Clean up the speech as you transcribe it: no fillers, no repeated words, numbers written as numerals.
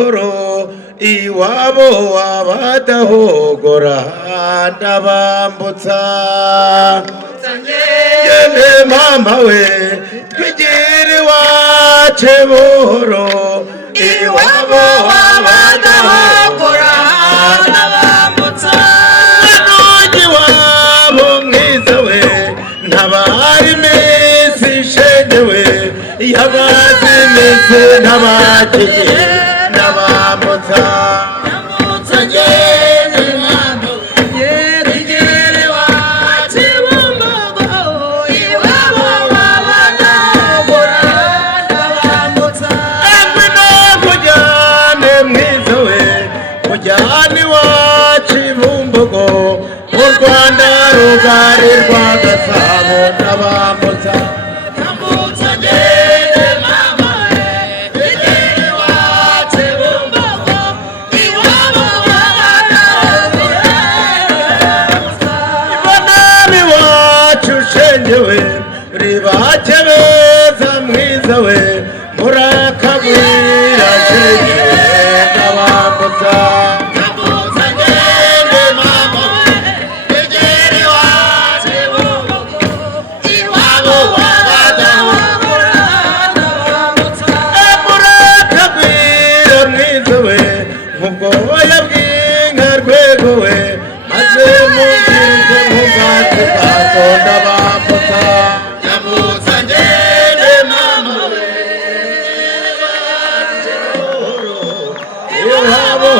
buhoro iwabo wabadahogora ndabambutsa yeme mama we twigire iwacu buhoro iwabo wabadahogora ndabambutsa nugi wabo mwiza we ntabari iminsi ishengewe yabazi iminsi ntabakeye ndabambutsa Rwanda rugari rwa Gasabo ndabambutsa ndambutsa ngende mama igere iwacu Bumbogo iwabo wabadahogora ibonami wacu shengewe ribake beza mwiza we murakagwira shengewe ndabambutsa ubwoya bw'inka rwego we maze muzinze nk'ubwatsi bwazo ndabambutsa ndambutsa ngende mama we iwabo